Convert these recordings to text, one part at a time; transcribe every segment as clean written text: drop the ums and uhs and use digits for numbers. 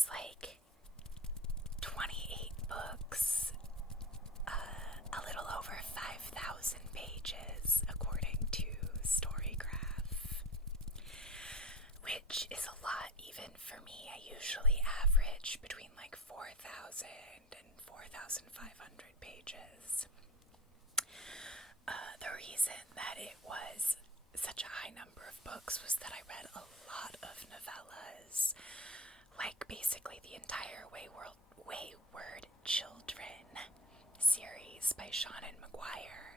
was like 28 books, a little over 5,000 pages, according to Storygraph, which is a lot even for me. I usually average between like 4,000 and 4,500 pages. The reason that it was such a high number of books was that I read a lot of novellas, like basically the entire Wayward Children series by Seanan McGuire,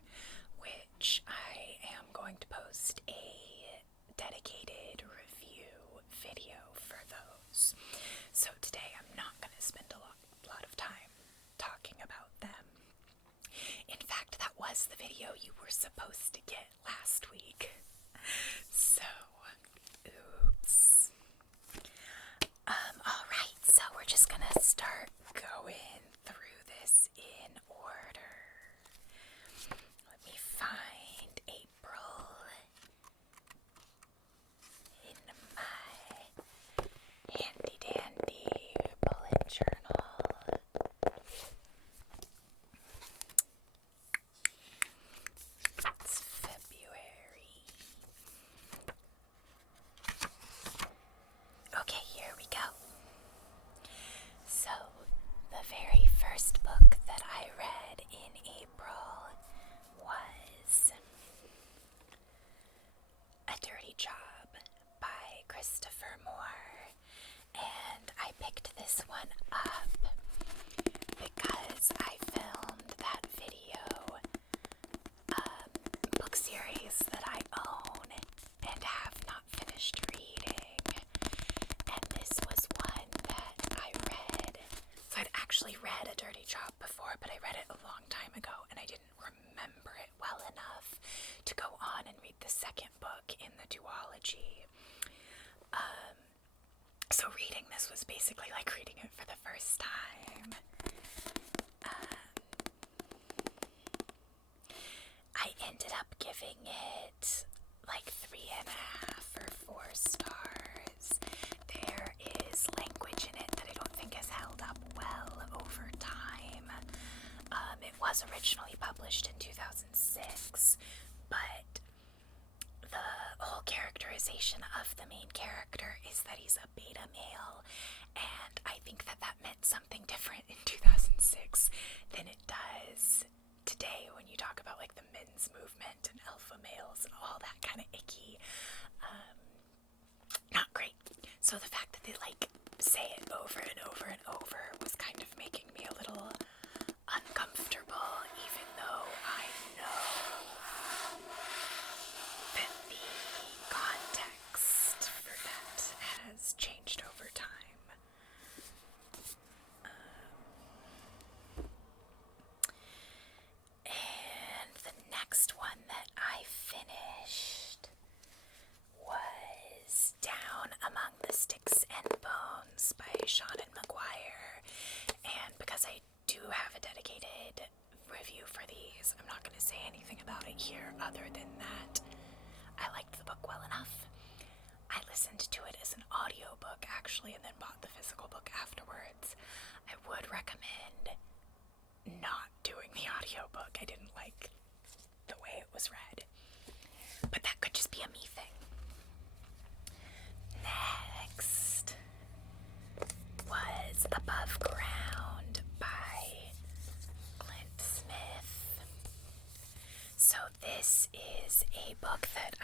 which I am going to post a dedicated review video for those. So today I'm not going to spend a lot of time talking about them. In fact, that was the video you were supposed to get last week. So, oops. Alright, so we're just gonna start going through this in order. Let me find April in my handy dandy bullet journal. It's February. Okay, here we go. So, the very first book that I read in April was A Dirty Job by Christopher Moore, and I picked this one up because I filmed that video book series that I own and have not finished reading, and this was one that I read. So I'd actually read A Dirty Job before, but I read it a long time ago and I didn't remember it well enough to go on and read the second book in the duology. So reading this was basically like reading it for the first time. I ended up giving it like 3.5 or 4 stars. There is language in it that I don't think has held up well over time. It was originally published in 2006, but the whole characterization of the main character is that he's a beta male, and I think that that meant something different in 2006 than it does today when you talk about like the men's movement and alpha males and all that kind of icky. Not great. So the fact that they like say it over and over and over was kind of making me a little uncomfortable, even though I know that the context for that has changed over time. And the next one that I finished was Down Among the Sticks and Bones by Seanan McGuire. And because I do have a dedicated review for these, I'm not going to say anything about it here other than that I liked the book well enough. I listened to it as an audiobook actually, and then bought the physical book afterwards. I would recommend not doing the audiobook. I didn't like the way it was read, but that could just be a me thing. Next was Above Ground by Clint Smith. So this is a book that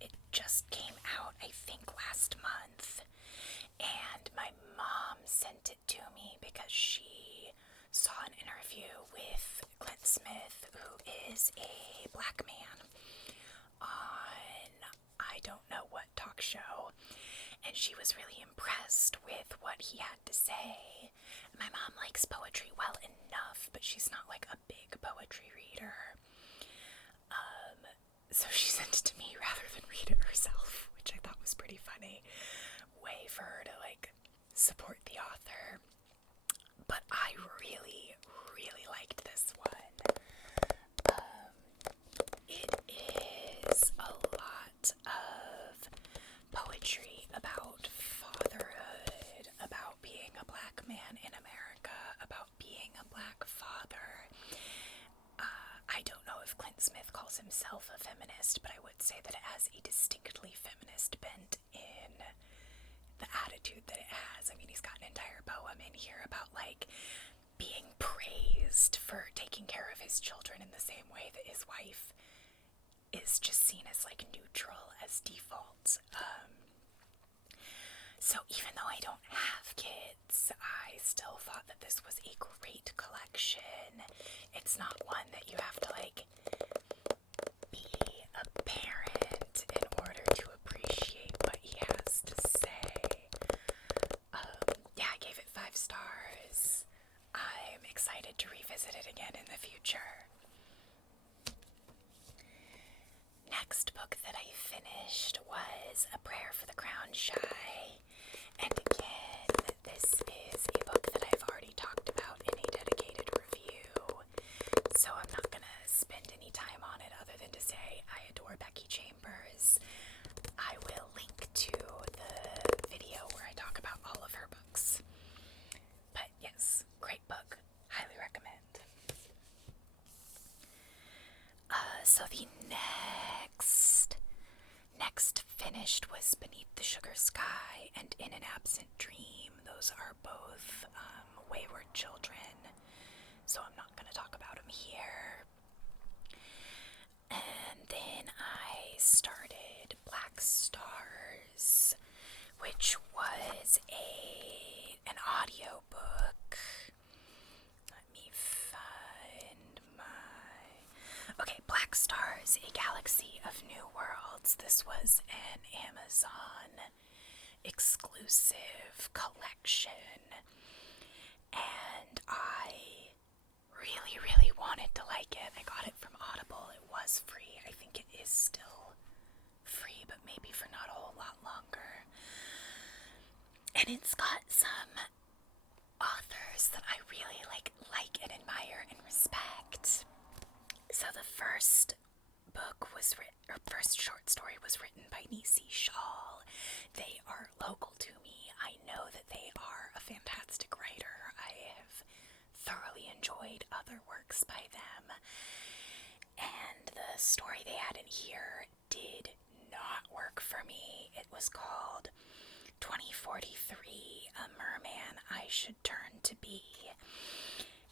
it just came out, I think, last month, and my mom sent it to me because she saw an interview with Clint Smith, who is a black man, on I don't know what talk show, and she was really impressed with what he had to say. My mom likes poetry well enough, but she's not like a big poetry reader. So she sent it to me rather than read it herself, which I thought was pretty funny. Way for her to like support the author. But I really, really liked this one. It is a lot of poetry about fatherhood, about being calls himself a feminist, but I would say that it has a distinctly feminist bent in the attitude that it has. I mean, he's got an entire poem in here about, like, being praised for taking care of his children in the same way that his wife is just seen as, like, neutral as default. So even though I don't have kids, I still thought that this was a great collection. It's not one that you have to, like, be a parent in order to appreciate what he has to say. Yeah, I gave it 5 stars. I'm excited to revisit it again in the future. Next book that I finished was A Prayer for the Crown Shy. And again, this is a book that I've already talked about in a dedicated review, so I'm not going to spend any time on it other than to say I adore Becky Chambers. I will link to the video where I talk about all of her books. But yes, great book. Highly recommend. So the next finished was Beneath the Sugar Sky and In an Absent Dream. Those are both Wayward Children, so I'm not going to talk about them here. And then I started Black Stars, which was an audio book. Let me find Okay, Black Stars, A Galaxy of New Worlds. This was an Amazon exclusive collection, and I really, really wanted to like it. I got it from Audible. It was free. I think it is still free, but maybe for not a whole lot longer. And it's got some authors that I really like and admire and respect. So the first short story was written by Nisi Shawl. They are local to me. I know that they are a fantastic writer. I have thoroughly enjoyed other works by them. And the story they had in here did not work for me. It was called 2043, A Merman I Should Turn to Be.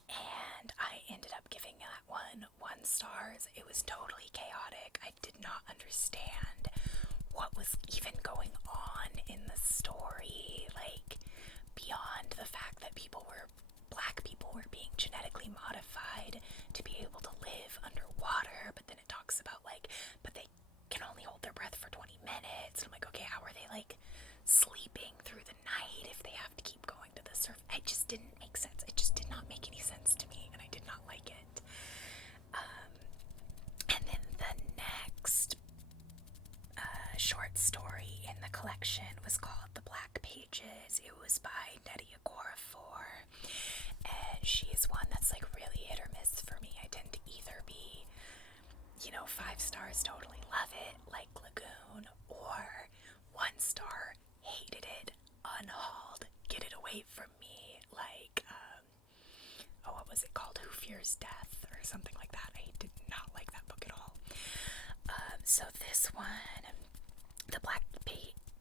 And I ended up giving that one 1 stars. It was totally chaotic. I did not understand what was even going on in the story, like, beyond the fact that black people were being genetically modified to be able to live underwater, but then it talks about, like, but they can only hold their breath for 20 minutes. And I'm like, okay, how are they, like, sleeping through the night if they have to keep going to the surf? It just didn't make sense. It just did not make any sense to me, and I did not like it. And then the next short story in the collection was called The Black Pages. It was by Nnedi Okorafor, and she is one that's, like, really hit or miss for me. I tend to either be, 5 stars, totally love it, like Lagoon, or 1 star, hated it, unhauled, get it away from me, like, what was it called? Who Fears Death, or something like that. I did not like that book at all. So this one, The Black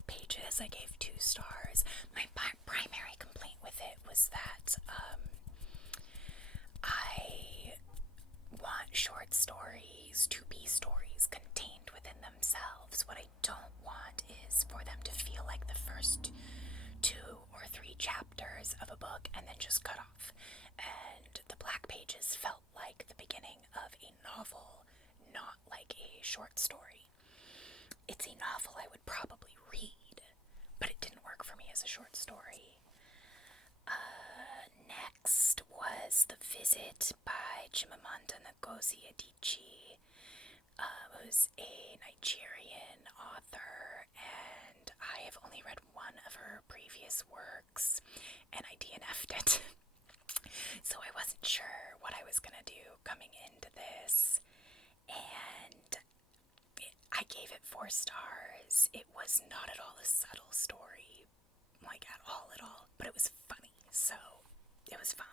Pages, I gave 2 stars. My primary complaint with it was that I want short stories to be stories contained within themselves. What I don't want is for them to feel like the first 2 or 3 chapters of a book and then just cut off. And The Black Pages felt like the beginning of a novel, not like a short story. It's a novel I would probably read, but it didn't work for me as a short story. Next was The Visit by Chimamanda Ngozi Adichie, who's a Nigerian author, and I have only read one of her previous works, and I DNF'd it. So I wasn't sure what I was going to do coming into this, and I gave it 4 stars. It was not at all a subtle story, like at all, but it was funny, so it was fine.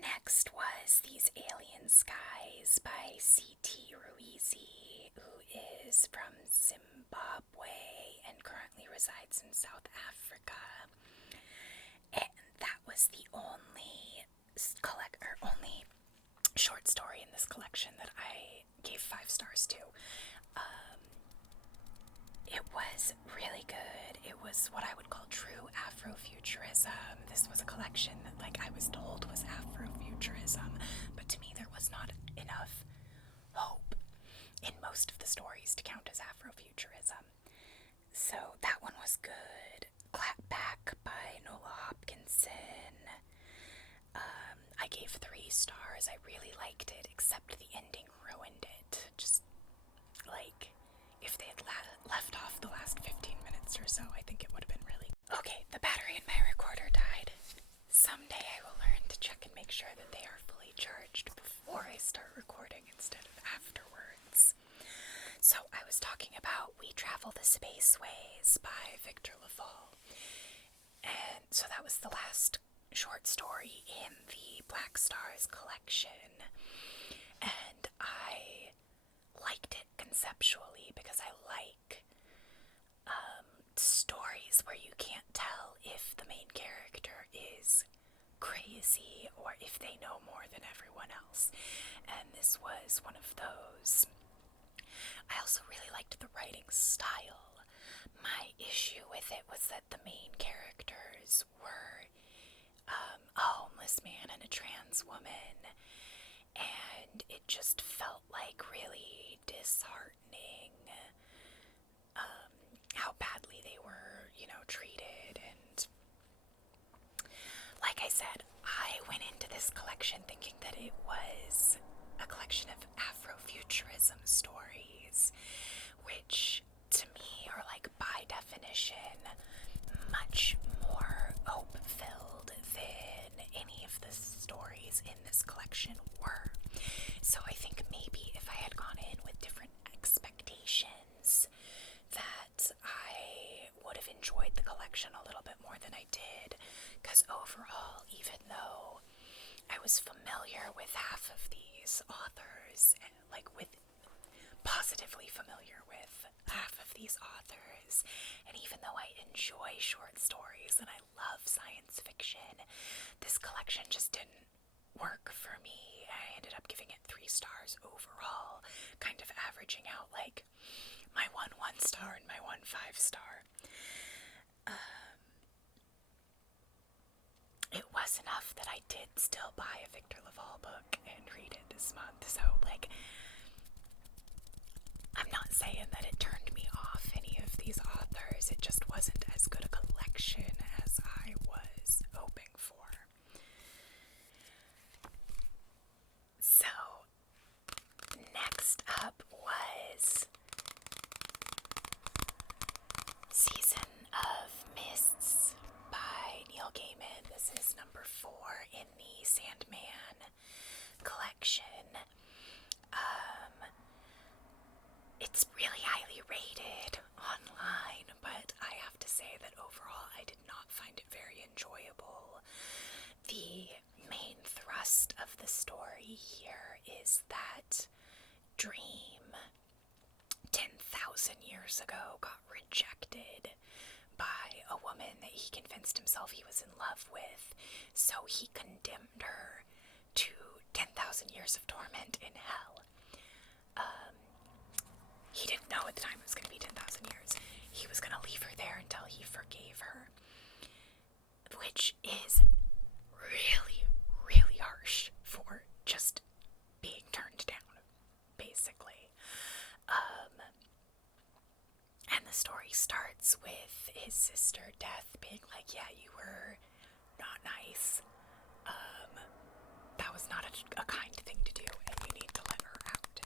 Next was These Alien Skies by C.T. Ruizi, who is from Zimbabwe and currently resides in South Africa. And that was the only only short story in this collection that I gave 5 stars to. It was really good. It was what I would call true Afrofuturism. This was a collection that, like, I was told was Afrofuturism, but to me there was not enough hope in most of the stories to count as Afrofuturism. So that one was good. Clap Back by Nola Hopkinson. I gave 3 stars. I really liked it, except the ending ruined it. Just, like, if they had left off the last 15 minutes or so, I think it would have been really... Okay, the battery in my recorder died. Someday I will learn to check and make sure that they are fully charged before I start recording instead of afterwards. So I was talking about We Travel the Spaceways by Victor Lafall. And so that was the last short story in the Black Stars collection. And I liked it conceptually because I like stories where you can't tell if the main character is crazy or if they know more than everyone else. And this was one of those. I also really liked the writing style. My issue with it was that the main characters were a homeless man and a trans woman, and it just felt like really disheartening how badly they were, treated. And like I said, I went into this collection thinking that it was a collection of Afrofuturism stories, which to me are, like, by definition much more hope-filled than any of the stories in this collection were. So I think maybe if I had gone in with different expectations, that I would have enjoyed the collection a little bit more than I did, because overall, even though I was familiar with half of these authors, like, positively familiar with half of these authors, and even though I enjoy short stories and I love science fiction, this collection just didn't work for me. I ended up giving it 3 stars overall, kind of averaging out, like, my 1 1-star and my 1 5-star. It was enough that I did still buy a Victor Lafall book and read it this month, so, like, I'm not saying that it turned me off any of these authors. It just wasn't as good a collection as I was hoping for. So, next up was Season of Mists by Neil Gaiman. This is number 4 in the Sandman collection. It's really highly rated online, but I have to say that overall I did not find it very enjoyable. The main thrust of the story here is that Dream, 10,000 years ago, got rejected by a woman that he convinced himself he was in love with, so he condemned her to 10,000 years of torment in hell. He didn't know at the time it was going to be 10,000 years. He was going to leave her there until he forgave her, which is really, really harsh for just being turned down, basically. And the story starts with his sister, Death, being like, yeah, you were not nice. That was not a kind thing to do, and you need to let her out.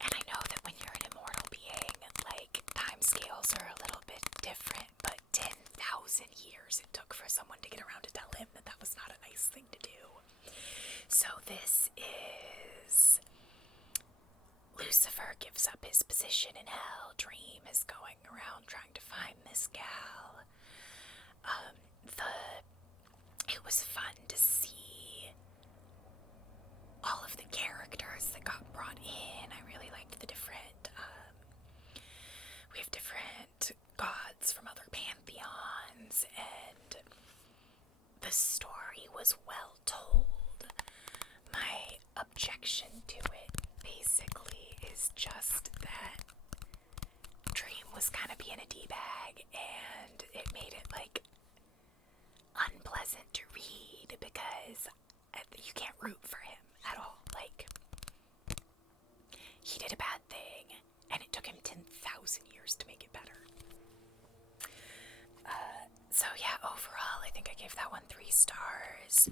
And I know that when you're an immortal being, like, time scales are a little bit different, but 10,000 years it took for someone to get around to tell him that that was not a nice thing to do. So this is... Lucifer gives up his position in hell. Dream is going around trying to find this gal. It was fun to see all of the characters that got brought in. I really liked the different, we have different gods from other pantheons, and the story was well told. My objection to it, basically, is just that Dream was kind of being a D-bag, and it made it, like, unpleasant to read because you can't root for him at all. Like, he did a bad thing, and it took him 10,000 years to make it better. So yeah, overall, I think I gave that one 3 stars.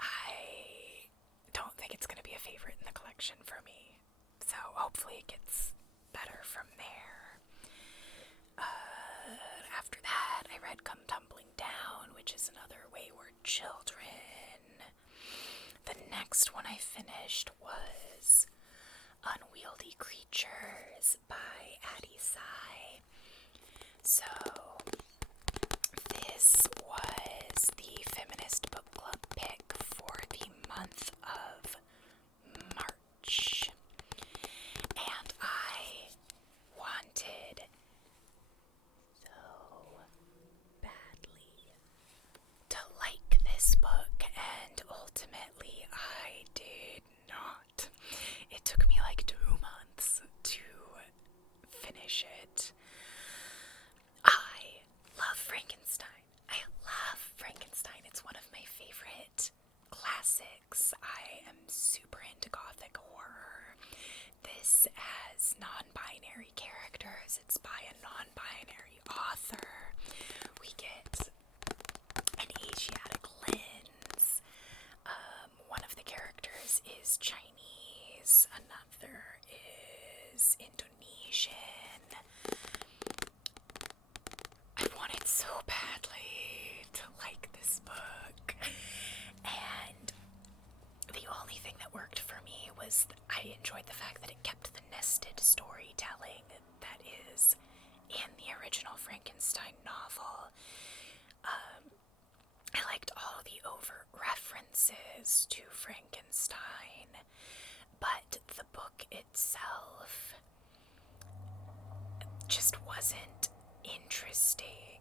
I don't think it's going to be a favorite in the collection for me, so hopefully it gets better from there. After that, I read Come Tumbling Down, which is another Wayward Children. The next one I finished was Unwieldy Creatures by Addie Sai. So, this was the feminist book club pick for the month of March. And I wanted so badly to like this book, and ultimately I did not. It took me like 2 months to finish it. I love Frankenstein. I love Frankenstein. It's one of my favorite classics. I am super into gothic horror. This has non-binary characters. It's by a non-binary author. We get an Asiatic lens. One of the characters is Chinese. Another is Indonesian. I wanted so badly to like this book, and the only thing that worked for me was I enjoyed the fact that it kept the nested storytelling that is in the original Frankenstein novel. I liked all the overt references to Frankenstein, but the book itself just wasn't interesting.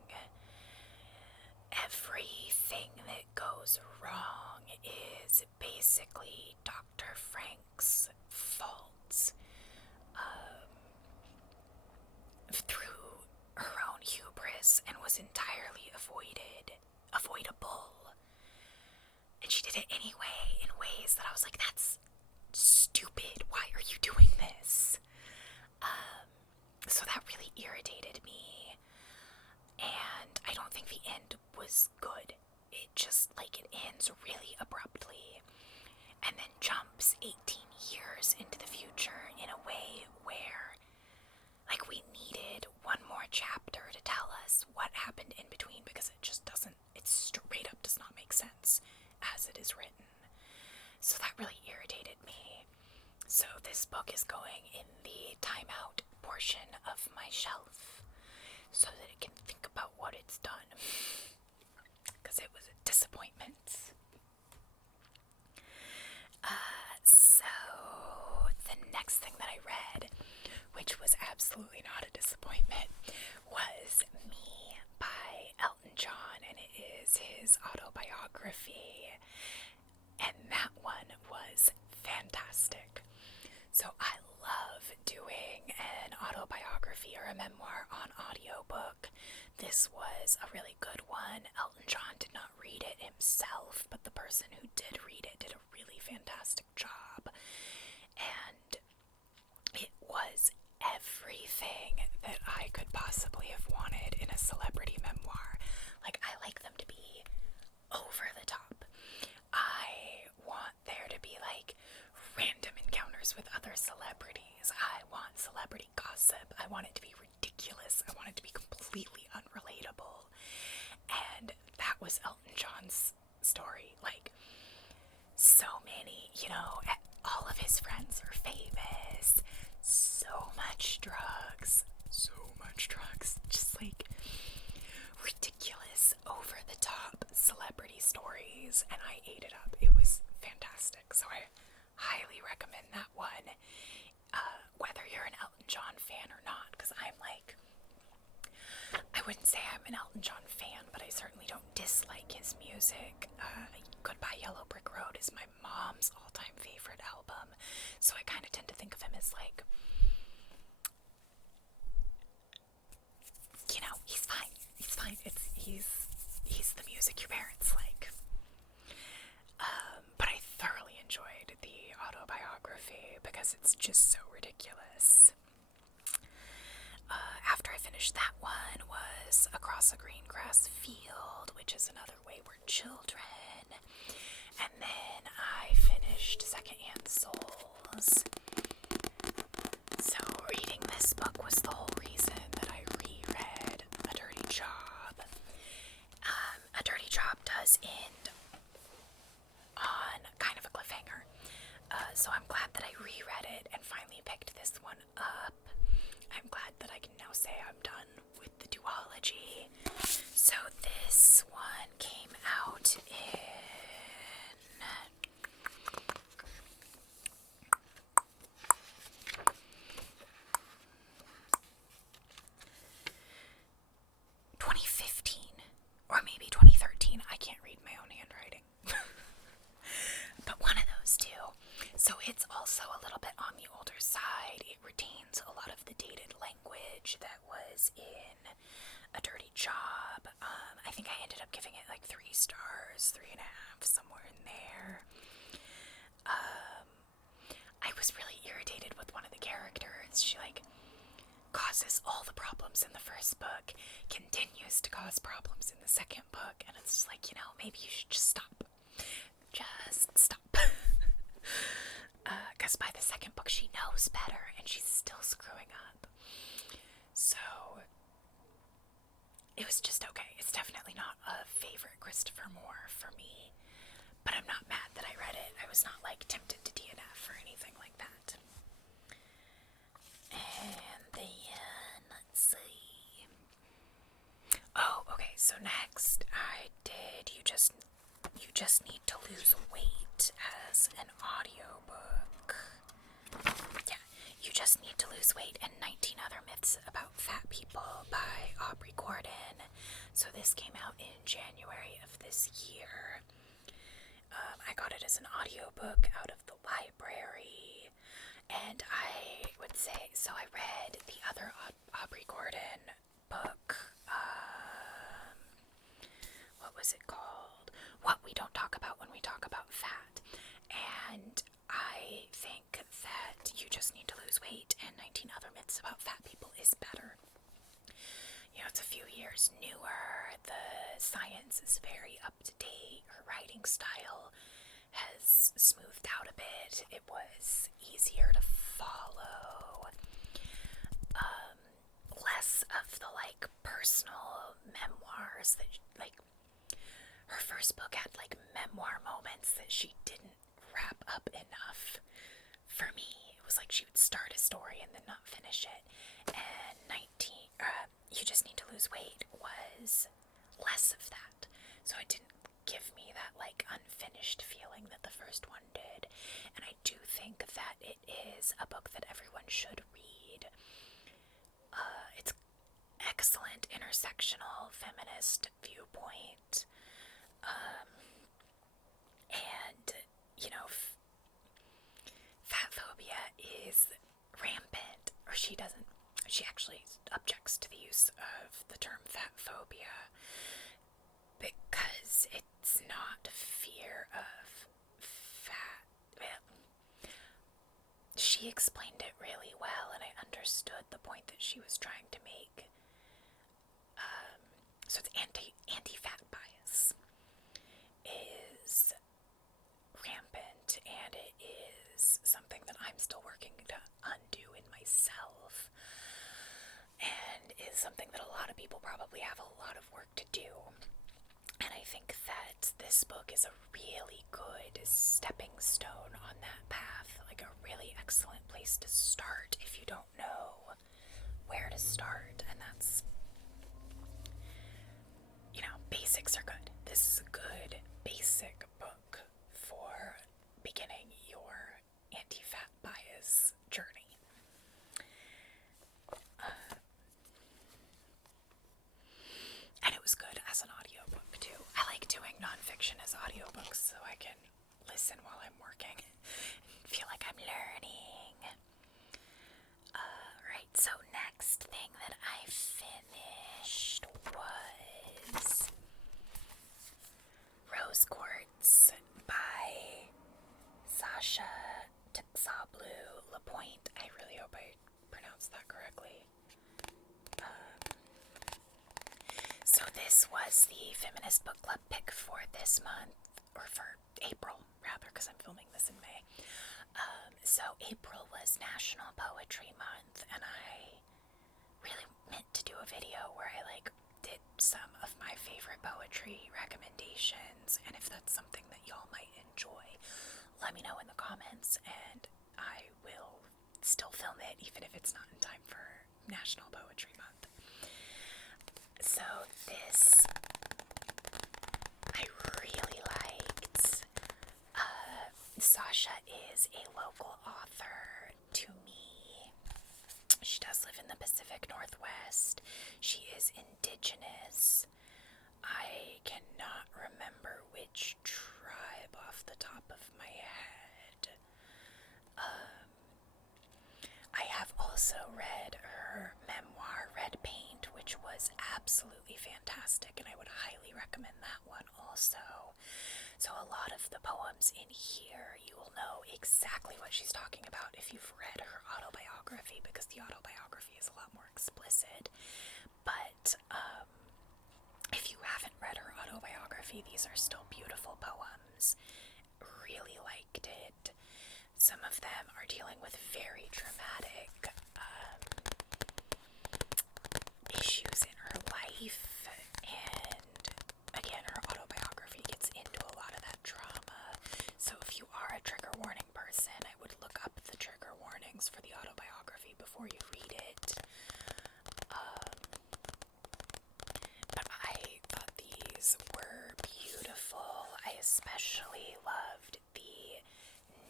Everything that goes wrong is basically Dr. Frank's fault. Through her own hubris, and was entirely avoidable. And she did it anyway in ways that I was like, that's stupid. Why are you doing this? So that really irritated me. And I don't think the end was good. It just, like, it ends really abruptly and then jumps 18 years into the future in a way where, like, we needed one more chapter to tell us what happened in between, because it just doesn't, it straight up does not make sense as it is written. So that really irritated me. So this book is going in the timeout portion of my shelf so that it can think about what it's done, because it was a disappointment. So the next thing that I read, which was absolutely not a disappointment, was Me by Elton John, and it is his autobiography, and that one was fantastic. So I love doing an autobiography or a memoir on audiobook. This was a really good one. Elton John did not read it himself, but the person who did read it did a really fantastic job. And it was everything that I could possibly have wanted in a celebrity memoir. Like, I like them to be over the top. I want there to be, like, random encounters with other celebrities. I want celebrity gossip. I want it to be ridiculous. I want it to be completely unrelatable. And that was Elton John's story. Like, so many, all of his friends are famous. So much drugs. Just, like, ridiculous, over the top celebrity stories. And I ate it up. It was fantastic. So I just so ridiculous. After I finished that one was Across a Green Grass Field, which is another Wayward Children. And then I finished Secondhand Souls. So reading this book was the whole reason that I reread A Dirty Job. A Dirty Job does end on kind of a cliffhanger. So I'm glad that I reread it and finally picked this one up. I'm glad that I can now say I'm done with the duology. So this one came out in 2015 or maybe 2013. I can't read my own handwriting. But one of those two. So it's also a little bit on the older side. It retains a lot of the dated language that was in A Dirty Job. I think I ended up giving it like 3 stars, 3.5, somewhere in there. I was really irritated with one of the characters. She causes all the problems in the first book, continues to cause problems in the second book, and it's just maybe you should just stop. Just stop. Because by the second book she knows better and she's still screwing up. So it was just okay. It's definitely not a favorite Christopher Moore for me, but I'm not mad that I read it. I was not tempted to DNF or anything like that. And then let's see. Oh, okay, so next I did You Just Need to Lose Weight as an audiobook. Yeah, You Just Need to Lose Weight and 19 Other Myths About Fat People by Aubrey Gordon. So this came out in January of this year. I got it as an audiobook out of the library, and I would say, so I read the other Aubrey Gordon book, what was it called? What We Don't Talk About When We Talk About Fat. And I think that You Just Need to Lose Weight and 19 Other Myths About Fat People is better. It's a few years newer. The science is very up to date. Her writing style has smoothed out a bit. It was easier to follow. Less of the personal memoirs that her first book had memoir moments that she didn't wrap up enough for me. It was she would start a story and then not finish it. And You Just Need to Lose Weight was less of that. So it didn't give me that unfinished feeling that the first one did. And I do think that it is a book that everyone should read. It's excellent intersectional feminist viewpoint. And fat phobia is rampant, or she actually objects to the use of the term fat phobia because it's not fear of fat. She explained it really well, and I understood the point that she was trying to make. So it's anti-fat bias is rampant, and it is something that I'm still working to undo in myself, and is something that a lot of people probably have a lot of work to do. And I think that this book is a really good stepping stone on that path, a really excellent place to start if you don't know where to start. And that's, basics are good. This is a good basic book for beginning your anti-fat bias journey. And it was good as an audiobook too. I like doing nonfiction as audiobooks so I can listen while I'm working and feel like I'm learning. Right, so next thing that I finished was this was the Feminist Book Club pick for this month, or for April, rather, because I'm filming this in May. So April was National Poetry Month, and I really meant to do a video where I, did some of my favorite poetry recommendations, and if that's something that y'all might enjoy, let me know in the comments, and I will still film it, even if it's not in time for National Poetry Month. So this, I really liked. Sasha is a local author to me. She does live in the Pacific Northwest. She is indigenous. I cannot remember which tribe off the top of my head. I have also read her memoir, Red Paint, which was absolutely fantastic, and I would highly recommend that one also. So a lot of the poems in here, you will know exactly what she's talking about if you've read her autobiography, because the autobiography is a lot more explicit. But if you haven't read her autobiography, these are still beautiful poems. Really liked it. Some of them are dealing with very dramatic issues in her life, and again, her autobiography gets into a lot of that trauma. So if you are a trigger warning person, I would look up the trigger warnings for the autobiography before you read it. But I thought these were beautiful. I especially loved the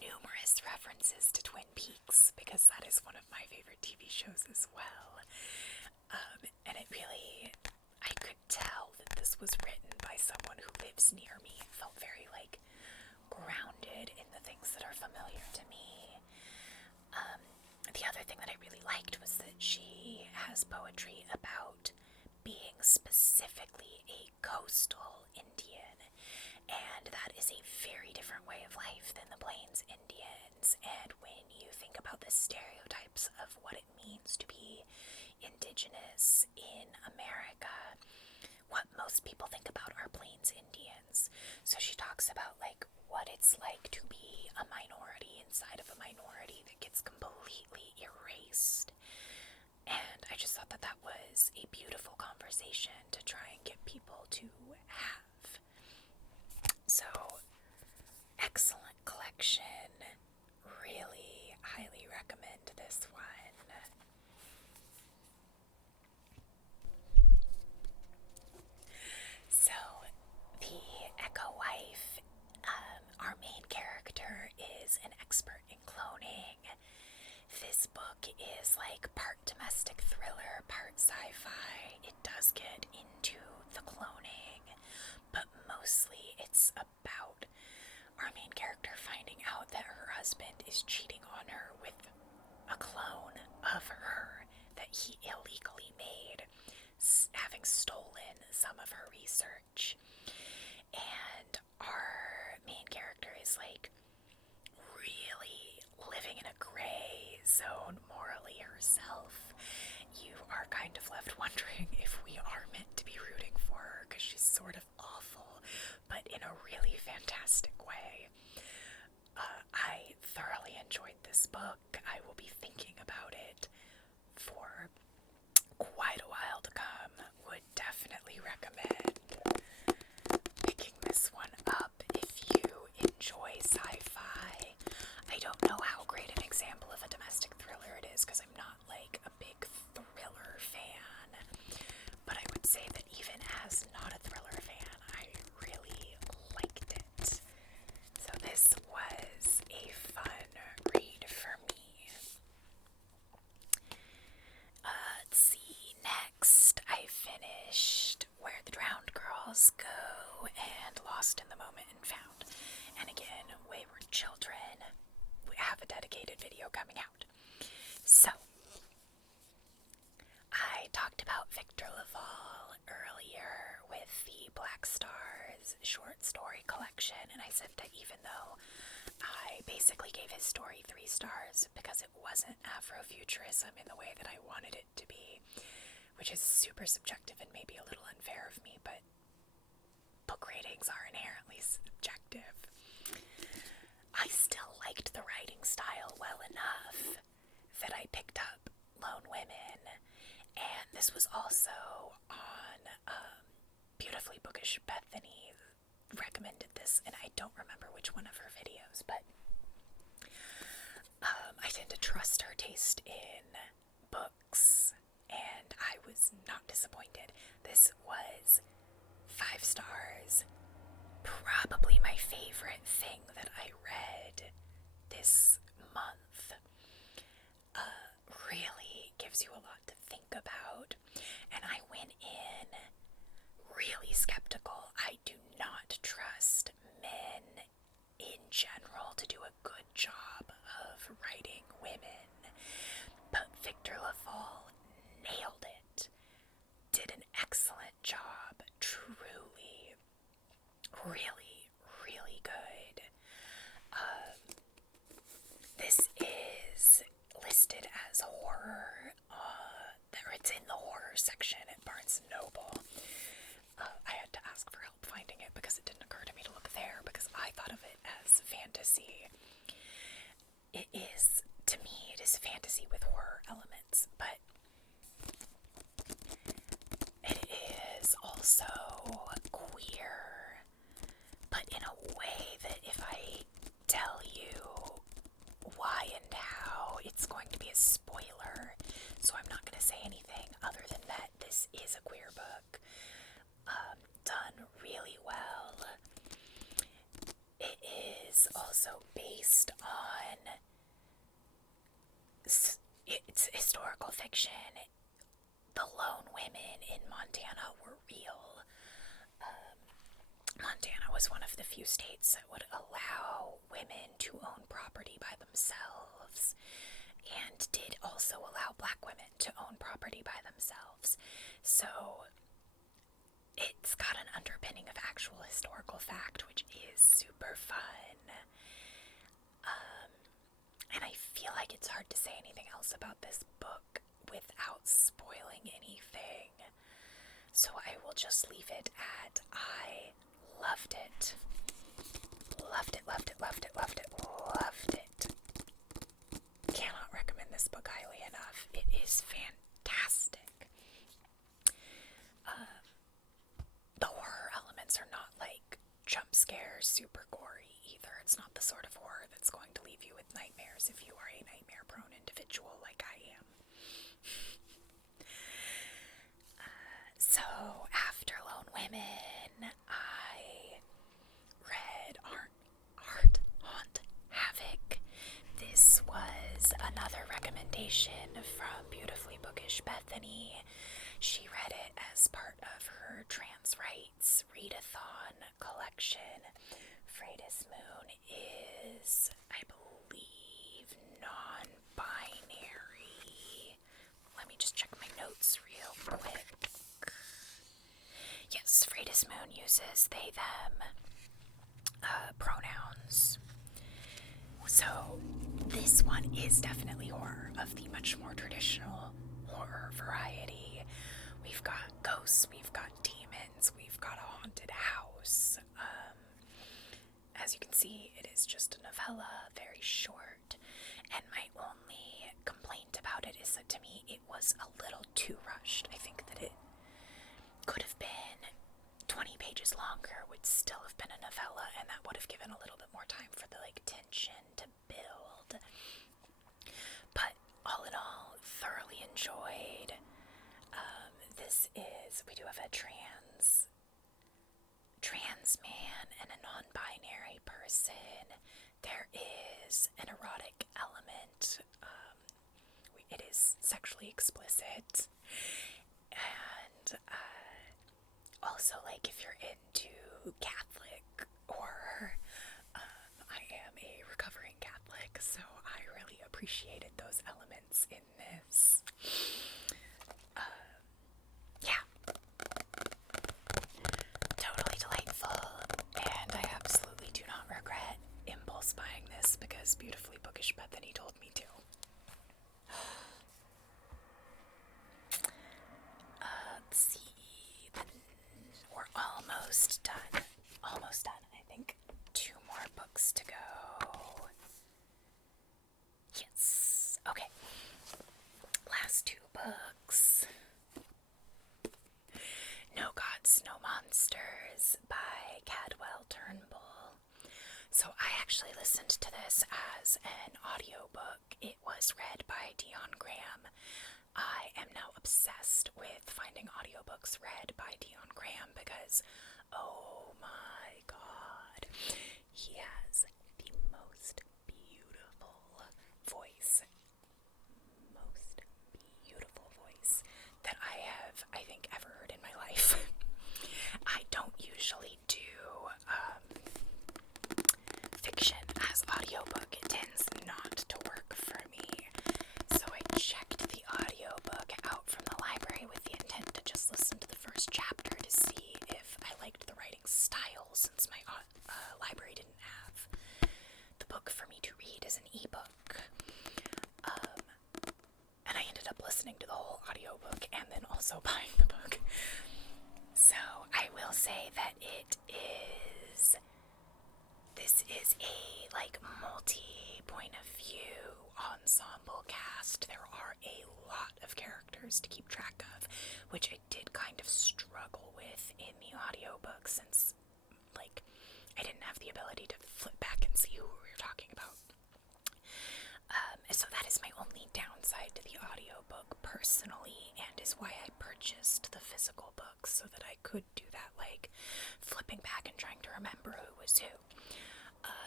numerous references to Twin Peaks, because that is one of my favorite TV shows as well. And it really, I could tell that this was written by someone who lives near me. It felt very, grounded in the things that are familiar to me. The other thing that I really liked was that she has poetry about being specifically a coastal Indian, and that is a very different way of life than the Plains Indians. And when you think about the stereotypes of what it means to be indigenous in America, what most people think about are Plains Indians. So she talks about what it's like to be a minority inside of a minority that gets completely erased. And I just thought that that was a beautiful conversation to try and get people to have. So, excellent collection. Really highly recommend this one. So, the Echo Wife, our main character is an expert in cloning. This book is part domestic thriller, part sci-fi. It does get into the cloning, but mostly it's about our main character finding out that her husband is cheating on her with a clone of her that he illegally made, having stolen some of her research. And our main character is really living in a gray zone morally herself. You are kind of left wondering if we are meant to be rooting for her, because she's sort of awful, but in a really fantastic way. I thoroughly enjoyed this book. I will be thinking about it for quite a while to come. Would definitely recommend picking this one up if you enjoy sci-fi. I don't know how great an example of a domestic thriller it is, because I'm not a big thriller fan, but I would say that even as not a thriller fan, I really liked it. So this was a fun read for me. Let's see, next I finished Where the Drowned Girls Go and Lost in the Moment and Found. And again, Wayward Children, we have a dedicated video coming out. So, I talked about Victor LaValle earlier with the Black Stars short story collection, and I said that even though I basically gave his story 3 stars because it wasn't Afrofuturism in the way that I wanted it to be, which is super subjective and maybe a little unfair of me, but book ratings are inherently subjective. I still liked the writing style well enough that I picked up Lone Women, and this was also on Beautifully Bookish. Bethany recommended this, and I don't remember which one of her videos, but I tend to trust her taste in books, and I was not disappointed. This was 5 stars. Probably my favorite thing that I read this month. Really gives you a lot to think about, and I went in really skeptical. I do not trust men in general to do a good job of writing women, but Victor LaValle nailed it. Did an excellent job. Truly, really, really good. This is listed as horror, or it's in the horror section at Barnes & Noble. I had to ask for help finding it because it didn't occur to me to look there, because I thought of it as fantasy. It is, to me, it is fantasy with horror elements, but it is also queer, but in a way that if I tell you why and how, it's going to be a spoiler, so I'm not going to say anything other than that this is a queer book. Done really well. It is also based on, it's historical fiction. The lone women in Montana were real. Montana was one of the few states that would allow women to own property by themselves, and did also allow black women to own property by themselves. So it's got an underpinning of actual historical fact, which is super fun. And I feel like it's hard to say anything else about this book without spoiling anything. So I will just leave it at I loved it. Loved it, loved it, loved it, loved it, loved it. Cannot recommend this book highly enough. It is fantastic. The horror elements are not like jump scares, super gory either. It's not the sort of horror that's going to leave you with nightmares if you are a nightmare-prone individual like I am. So after Lone Women, I read Heart Haunt Havoc. This was another recommendation from Beautifully Bookish Bethany. She read it as part of her Trans Rights Readathon collection. Freydis Moon is, I believe, non-binary. Let me just check my notes real quick. Yes, Freydis Moon uses they, them pronouns. So this one is definitely horror, of the much more traditional horror variety. We've got ghosts, we've got demons, we've got a haunted house. As you can see, it is just a novella, very short, and my only complaint about it is that to me it was a little too rushed. I think that it could have been 20 pages longer, would still have been a novella, and that would have given a little bit more time for the tension to build. But all in all, thoroughly enjoyed. We do have a trans man and a non-binary person. There is an erotic element. It is sexually explicit. And also, if you're into Catholic horror, I am a recovering Catholic, so I really appreciated those elements in this. Yeah. Totally delightful, and I absolutely do not regret impulse buying this because Beautifully Bookish Bethany told me to. by Dion Graham. I am now obsessed with finding audiobooks read by Dion Graham because, oh my god, he has the most beautiful voice that I have, I think, ever heard in my life. I don't usually do fiction as audiobook. It tends not to work for me. So I checked the audiobook out from the library with the intent to just listen to the first chapter to see if I liked the writing style, since my library didn't have the book for me to read as an ebook. And I ended up listening to the whole audiobook and then also buying the book. So I will say that this is a multi-point of view ensemble cast. There are a lot of characters to keep track of, which I did kind of struggle with in the audiobook since I didn't have the ability to flip back and see who we were talking about. So that is my only downside to the audiobook personally, and is why I purchased the physical books, so that I could do that, flipping back and trying to remember who was who.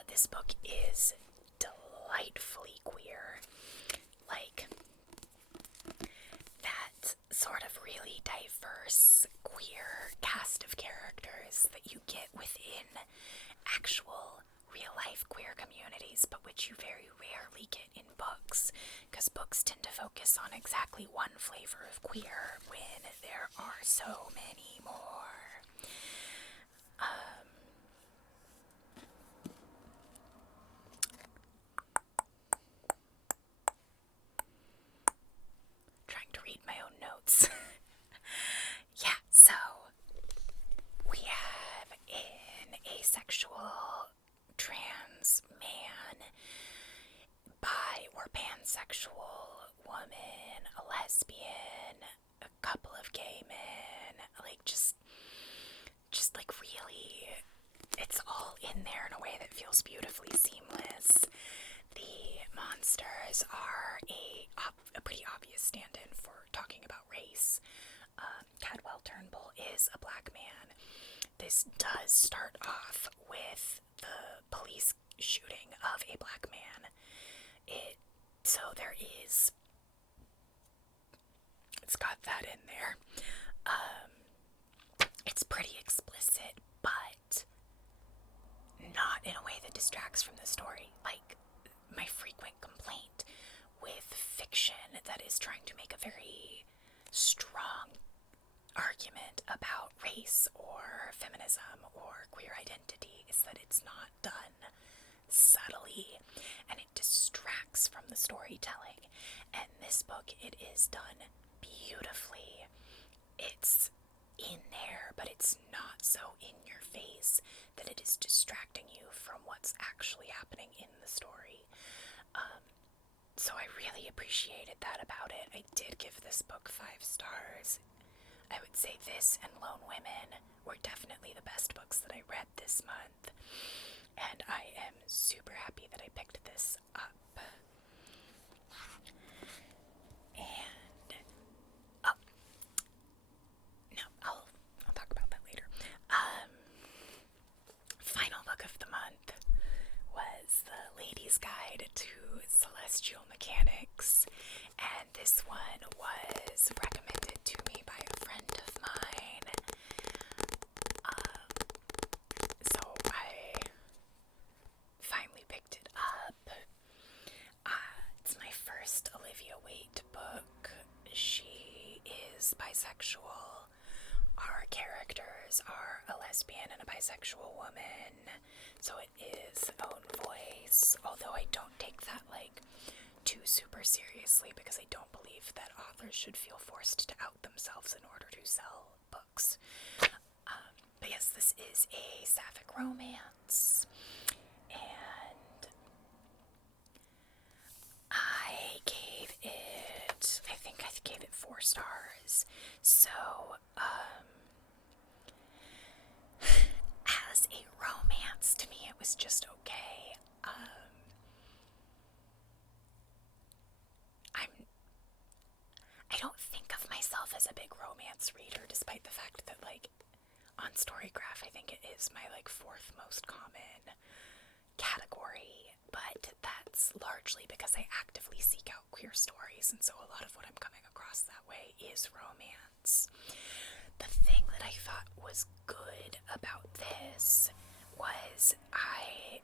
This book is delightfully queer. That sort of really diverse queer cast of characters that you get within actual real-life queer communities, but which you very rarely get in books, because books tend to focus on exactly one flavor of queer when there are so many more. Trying to read my own notes. Yeah, so we have an asexual trans man, bi or pansexual woman, a lesbian, a couple of gay men, just really, it's all in there in a way that feels beautifully seamless. The monsters are a pretty obvious stand-in for talking about race. Cadwell Turnbull is a black man. This does start off with the police shooting of a black man. So it's got that in there. It's pretty explicit, but not in a way that distracts from the story. My frequent complaint with fiction that is trying to make a very strong argument about race or feminism or queer identity is that it's not done subtly, and it distracts from the storytelling. And this book, it is done beautifully. It's in there, but it's not so in your face that it is distracting you from what's actually happening in the story. So I really appreciated that about it. I did give this book 5 stars. I would say this and Lone Women were definitely the best books that I read this month, and I am super happy that I picked this up. And no, I'll talk about that later. Final book of the month was The Lady's Guide to Celestial Mechanics, and this one was recommended to me by a friend of mine. So I finally picked it up. It's my first Olivia Waite book. She is bisexual. Our characters are a lesbian and a bisexual woman, so it is own voice, although I don't take that too super seriously, because I don't believe that authors should feel forced to out themselves in order to sell books. But yes, this is a sapphic romance, and I think I gave it 4 stars. So, as a romance, to me it was just okay. I'm as a big romance reader, despite the fact that, like, on Storygraph, I think it is my, like, fourth most common category, but that's largely because I actively seek out queer stories, and so a lot of what I'm coming across that way is romance. The thing that I thought was good about this was I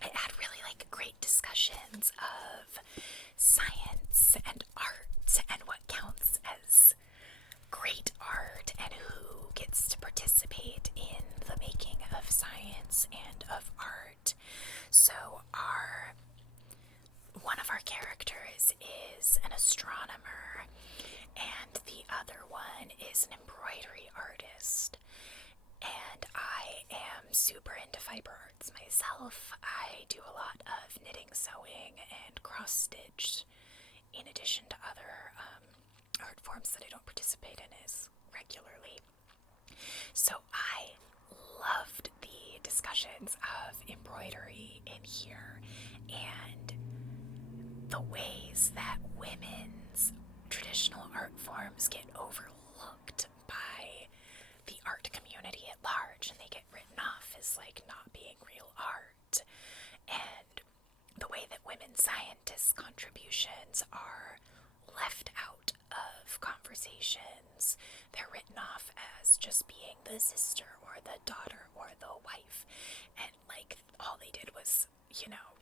had really, like, great discussions of science and art and what counts as great art and who gets to participate in the making of science and of art. So one of our characters is an astronomer, and the other one is an embroidery artist. And I am super into fiber arts myself. I do a lot of knitting, sewing, and cross stitch, in addition to other art forms that I don't participate in as regularly. So I loved the discussions of embroidery in here and the ways that women's traditional art forms get overlooked by the art community at large, and they get written off as, like, not being real art. And the way that women scientists' contributions are left out of conversations. They're written off as just being the sister or the daughter or the wife, and, like, all they did was, you know,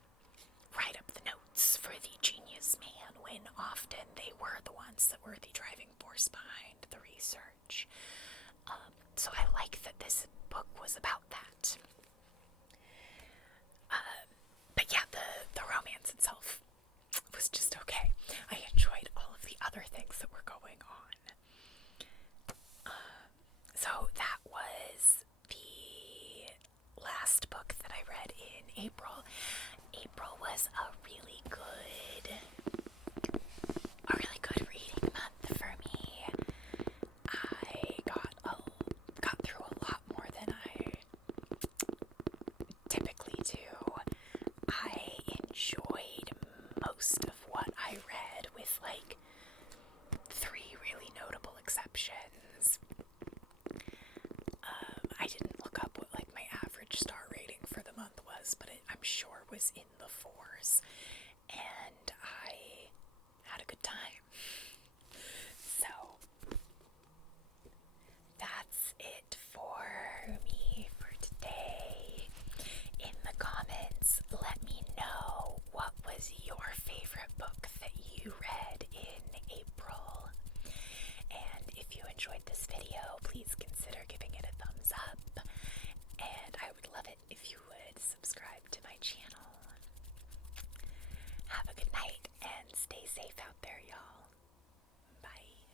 write up the notes for the genius man, when often they were the ones that were the driving force behind the research. So I like that this book was about that. But yeah, the romance itself was just okay. I enjoyed all of the other things that were going on. So that was the last book that I read in April. April was a really good reading month for me. I got through a lot more than I typically do. I enjoyed most of what I read, with, like, 3 really notable exceptions. I didn't look up what, like, my average star rating for the month was, but I'm sure was in